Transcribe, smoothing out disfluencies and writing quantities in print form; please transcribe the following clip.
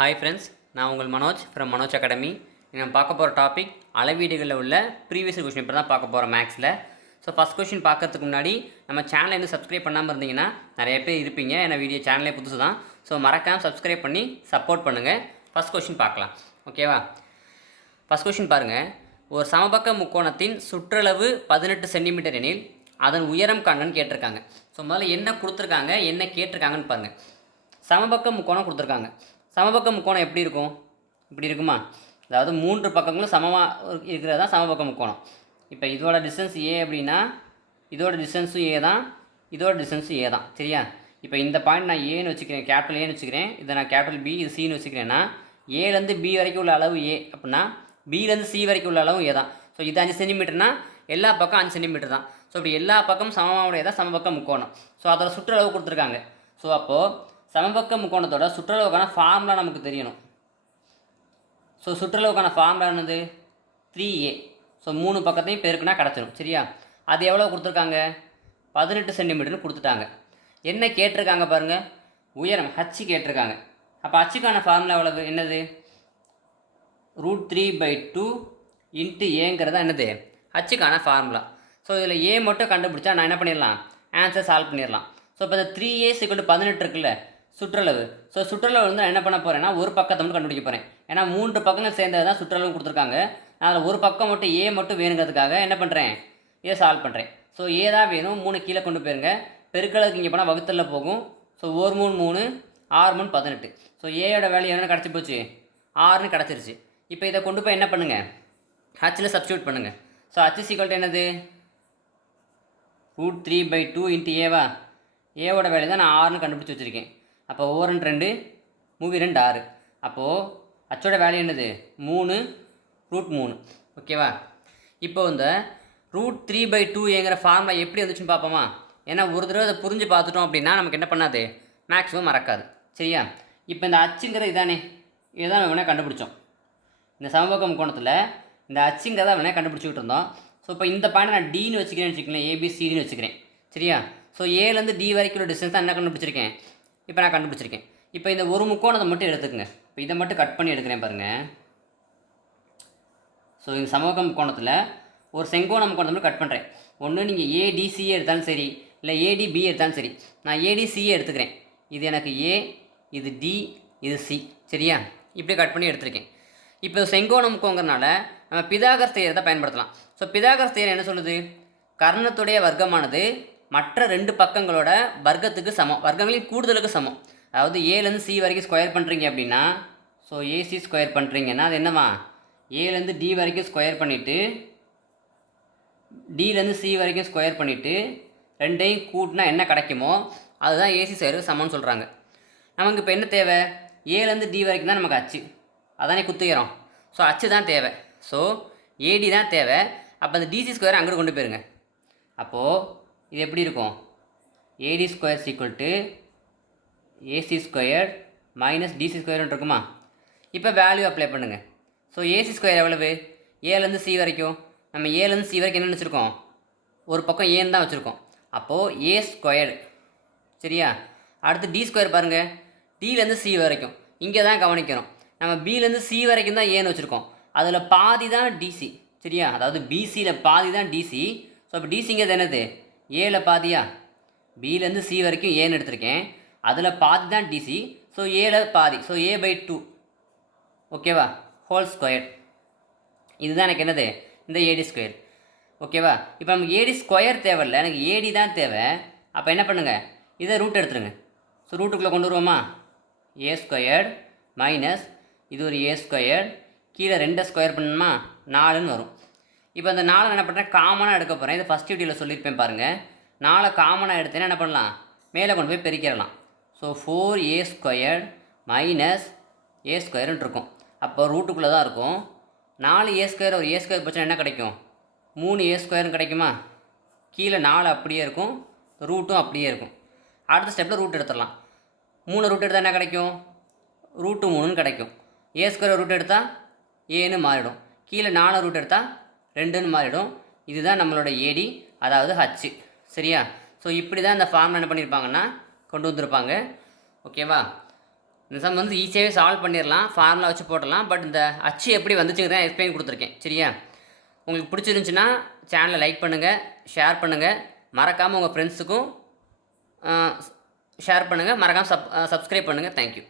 Hi friends, நான் உங்கள் Manoj from Manoj academy. நம்ம பார்க்க போகிற டாபிக் அளவீடுகளில் உள்ள ப்ரீவியஸ் கொஷின் இப்போ தான் பார்க்க போகிறோம் மேக்ஸில். ஸோ ஃபஸ்ட் கொஷின் பார்க்கறதுக்கு முன்னாடி நம்ம சேனலை இன்னும் சப்ஸ்கிரைப் பண்ணாமல் இருந்தீங்கன்னா நிறைய பேர் இருப்பீங்க, ஏன்னா வீடியோ சேனலே புதுசு தான். ஸோ மறக்காமல் சப்ஸ்கிரைப் பண்ணி சப்போர்ட் பண்ணுங்கள். ஃபஸ்ட் கொஷின் பார்க்கலாம், ஓகேவா? ஃபஸ்ட் கொஷின் பாருங்கள். ஒரு சமபக்க முக்கோணத்தின் சுற்றளவு 18 சென்டிமீட்டர் எனில் அதன் உயரம் காண்கன்னு கேட்டிருக்காங்க. ஸோ முதல்ல என்ன கொடுத்துருக்காங்க, என்ன கேட்டிருக்காங்கன்னு பாருங்கள். சமபக்க முக்கோணம் கொடுத்துருக்காங்க. சமபக்க முக்கோணம் எப்படி இருக்கும்? இப்படி இருக்குமா? அதாவது 3 பக்கங்களும் சமமாக இருக்கிறது தான் சமபக்க முக்கோணம். இப்போ இதோட டிஸ்டன்ஸ் ஏ அப்படின்னா இதோட டிஸ்டன்ஸும் ஏ தான், இதோட டிஸ்டன்ஸும் ஏ தான், சரியா? இப்போ இந்த பாயிண்ட் நான் ஏன்னு வச்சுக்கிறேன், கேபிட்டல் ஏன்னு வச்சுக்கிறேன். இதை நான் கேபிட்டல் பி, இது சின்னு வச்சுக்கிறேன்னா ஏலேருந்து பி வரைக்கும் உள்ள அளவு ஏ அப்படின்னா பிலேருந்து சி வரைக்கும் உள்ள அளவும் ஏ தான். ஸோ இது 5 சென்டிமீட்டர்னால் எல்லா பக்கம் 5 சென்டிமீட்டர் தான். ஸோ இப்படி எல்லா பக்கமும் சமமாக தான் சமபக்க முக்கோணம். ஸோ அதோட சுற்றளவு கொடுத்துருக்காங்க. ஸோ அப்போது சமபக்க முக்கோணத்தோட சுற்றளவுக்கான ஃபார்முலா நமக்கு தெரியணும். ஸோ சுற்றளவுக்கான ஃபார்முலா என்னது? 3a. ஸோ 3 பக்கத்தையும் பெருக்குனா கிடச்சிடும், சரியா? அது எவ்வளோ கொடுத்துருக்காங்க? 18 சென்டிமீட்டர்னு கொடுத்துட்டாங்க. என்ன கேட்டிருக்காங்க பாருங்கள், உயரம் ஹச்சு கேட்டிருக்காங்க. அப்போ ஹச்சுக்கான ஃபார்முலா எவ்வளவு? என்னது? √3/2 இன்ட்டு ஏங்கிறதா என்னது? ஹச்சுக்கான ஃபார்முலா. ஸோ இதில் ஏ மட்டும் கண்டுபிடிச்சா நான் என்ன பண்ணிடலாம்? ஆன்சர் சால்வ் பண்ணிடலாம். ஸோ இப்போ இந்த 3a = 18 இருக்குல்ல சுற்றளவு. ஸோ சுற்றளவு வந்து நான் என்ன பண்ண போகிறேன்னா ஒரு பக்கத்தை மட்டும் கண்டுபிடிக்க போகிறேன். ஏன்னா 3 பக்கங்கள் சேர்ந்தது தான் சுற்றளவு கொடுத்துருக்காங்க. நான் அதில் ஒரு பக்கம் மட்டும் ஏ மட்டும் வேணுங்கிறதுக்காக என்ன பண்ணுறேன், ஏ சால்வ் பண்ணுறேன். ஸோ ஏ தான் வேணும், 3 கீழே கொண்டு போயிருங்க. பெருக்களத்துக்கு இங்கே போனால் வகுத்தலில் போகும். ஸோ 1 3 3 6 3 18. ஸோ ஏயோட வேல்யூ என்ன கிடச்சி போச்சு? 6ன்னு கிடச்சிருச்சு. இப்போ இதை கொண்டு போய் என்ன பண்ணுங்கள், ஹச்சில் சப்ஸ்டியூட் பண்ணுங்கள். ஸோ ஹச் = என்னது? √3/2 இன்ட்டு ஏவா? ஏவோட வேல்யூ தான் நான் 6ன்னு கண்டுபிடிச்சி வச்சுருக்கேன். அப்போ 1 2 3 2 6. அப்போது அச்சோட வேல்யூ என்னது? 3 √3, ஓகேவா? இப்போ இந்த √3/2ங்கிற ஃபார்முலா எப்படி வந்துச்சுன்னு பார்ப்போமா? ஏன்னா ஒரு தடவை அதை புரிஞ்சு பார்த்துட்டோம் அப்படின்னா நமக்கு என்ன பண்ணாது, மேக்ஸிமம் மறக்காது, சரியா? இப்போ இந்த அச்சுங்கிறது இதானே, இதுதான் வேணால் கண்டுபிடிச்சோம். இந்த சமபக்க முக்கோணத்தில் இந்த அச்சுங்கிறத வேணால் கண்டுபிடிச்சிக்கிட்டு இருந்தோம். ஸோ இப்போ இந்த பாயிண்ட் நான் டின்னு வச்சுக்கிறேன்னு வச்சுக்கலேன், ஏபிசிடின்னு வச்சுக்கிறேன், சரியா? ஸோ ஏலேருந்து டி வரைக்கும் உள்ள டிஸ்டன்ஸ் தான் என்ன கண்டுபிடிச்சிருக்கேன், இப்போ நான் கண்டுபிடிச்சிருக்கேன். இப்போ இந்த ஒரு முக்கோணத்தை மட்டும் எடுத்துக்கங்க. இப்போ இதை மட்டும் கட் பண்ணி எடுக்கிறேன் பாருங்கள். ஸோ இந்த சமபக்க முக்கோணத்தில் ஒரு செங்கோண முக்கோணத்தை மட்டும் கட் பண்ணுறேன். ஒன்று நீங்கள் ஏடிசிஏ எடுத்தாலும் சரி, இல்லை ஏடிபி எடுத்தாலும் சரி. நான் ஏடிசிஏ எடுத்துக்கிறேன். இது எனக்கு ஏ, இது டி, இது சி, சரியா? இப்படி கட் பண்ணி எடுத்துருக்கேன். இப்போ செங்கோண முக்கோங்கிறனால நம்ம பிதாகரஸ் தியரத்தை பயன்படுத்தலாம். ஸோ பிதாகரஸ் தியரம் என்ன சொல்லுது? கர்ணத்துடைய வர்க்கமானது மற்ற 2 பக்கங்களோட வர்க்கத்துக்கு சமம், வர்க்கங்களின் கூடுதலுக்கு சமம். அதாவது ஏலேருந்து சி வரைக்கும் ஸ்கொயர் பண்ணுறீங்க அப்படின்னா, ஸோ ஏசி ஸ்கொயர் பண்ணுறீங்கன்னா அது என்னவா? ஏலேருந்து டி வரைக்கும் ஸ்கொயர் பண்ணிவிட்டு டிலேருந்து சி வரைக்கும் ஸ்கொயர் பண்ணிவிட்டு ரெண்டையும் கூட்டினா என்ன கிடைக்குமோ அதுதான் ஏசி ஸ்கொயருக்கு சமம்னு சொல்கிறாங்க. நமக்கு இப்போ என்ன தேவை? ஏலேருந்து டி வரைக்கும் தான் நமக்கு அச்சு, அதானே குத்துகிறோம். ஸோ அச்சு தான் தேவை. ஸோ ஏடி தான் தேவை. அப்போ அந்த டிசி ஸ்கொயர் அங்கிட்டு கொண்டு போயிருங்க. அப்போது இது எப்படி இருக்கும்? AD square = AC square minus DC ஸ்கொயர்னு இருக்குமா? இப்போ வேல்யூ அப்ளை பண்ணுங்கள். ஸோ ஏசி ஸ்கொயர் எவ்வளவு? ஏலேருந்து சி வரைக்கும். நம்ம ஏலேருந்து சி வரைக்கும் என்ன வச்சுருக்கோம்? ஒரு பக்கம் ஏன்னு தான் வச்சுருக்கோம். அப்போது ஏ ஸ்கொயர்டு, சரியா? அடுத்து டி ஸ்கொயர் பாருங்கள், டிலேருந்து சி வரைக்கும். இங்கே தான் கவனிக்கணும், நம்ம பிலேருந்து சி வரைக்கும் தான் ஏன்னு வச்சுருக்கோம். அதில் பாதி தான் டிசி, சரியா? அதாவது பிசியில் பாதி தான் டிசி. ஸோ இப்போ டிசிங்கிறது என்னது? ஏல பாதியா? பிலேருந்து சி வரைக்கும் ஏன்னு எடுத்திருக்கேன், அதில் பாதி தான் டிசி. ஸோ ஏல பாதி, ஸோ a/2, ஓகேவா? Whole square. இதுதான் எனக்கு என்னது? இந்த ஏடி ஸ்கொயர், ஓகேவா? இப்போ நமக்கு ஏடி ஸ்கொயர் தேவையில்லை, எனக்கு ஏடி தான் தேவை. அப்போ என்ன பண்ணுங்கள், இதை ரூட் எடுத்துருங்க. ஸோ ரூட்டுக்குள்ளே கொண்டு வருவோமா? ஏ ஸ்கொயர்டு மைனஸ் இது ஒரு ஏ ஸ்கொயர், கீழே 2 ஸ்கொயர் பண்ணணுமா? 4ன்னு வரும். இப்போ அந்த 4 என்ன பண்ணுறேன், காமனாக எடுக்க போகிறேன். இது ஃபஸ்ட் வீடியோவில் சொல்லியிருப்பேன் பாருங்கள். 4 காமனாக எடுத்தேன்னா என்ன பண்ணலாம், மேலே கொண்டு போய் பெருக்கிடலாம். ஸோ 4a ஸ்கொயர்டு மைனஸ் ஏ ஸ்கொயர்னு இருக்கும். அப்போ ரூட்டுக்குள்ளே தான் இருக்கும். 4a ஸ்கொயர் ஒரு ஏ ஸ்கொயர் போச்சுன்னா என்ன கிடைக்கும்? 3a ஸ்கொயர்னு கிடைக்குமா? கீழே 4 அப்படியே இருக்கும், ரூட்டும் அப்படியே இருக்கும். அடுத்த ஸ்டெப்பில் ரூட் எடுத்துடலாம். 3 ரூட் எடுத்தால் என்ன கிடைக்கும்? √3ன்னு கிடைக்கும். ஏ ஸ்கொயர் ரூட் எடுத்தால் ஏன்னு மாறிடும். கீழே 4 ரூட் எடுத்தால் 2ன்னு மாறிடும். இதுதான் நம்மளோட ஏடி, அதாவது ஹச்சு, சரியா? ஸோ இப்படி தான் இந்த ஃபார்ம் என்ன பண்ணியிருப்பாங்கன்னா கொண்டு வந்திருப்பாங்க, ஓகேவா? இந்த சம் வந்து ஈஸியாகவே சால்வ் பண்ணிடலாம், ஃபார்முலா வச்சு போடலாம். பட் இந்த அச்சு எப்படி வந்துச்சுங்கிறத எக்ஸ்பிளைன் கொடுத்துருக்கேன். சரியா? உங்களுக்கு பிடிச்சிருந்துச்சின்னா சேனலை லைக் பண்ணுங்கள், ஷேர் பண்ணுங்கள், மறக்காமல் உங்கள் ஃப்ரெண்ட்ஸுக்கும் ஷேர் பண்ணுங்கள், மறக்காமல் சப்ஸ்கிரைப் பண்ணுங்கள். தேங்க்யூ.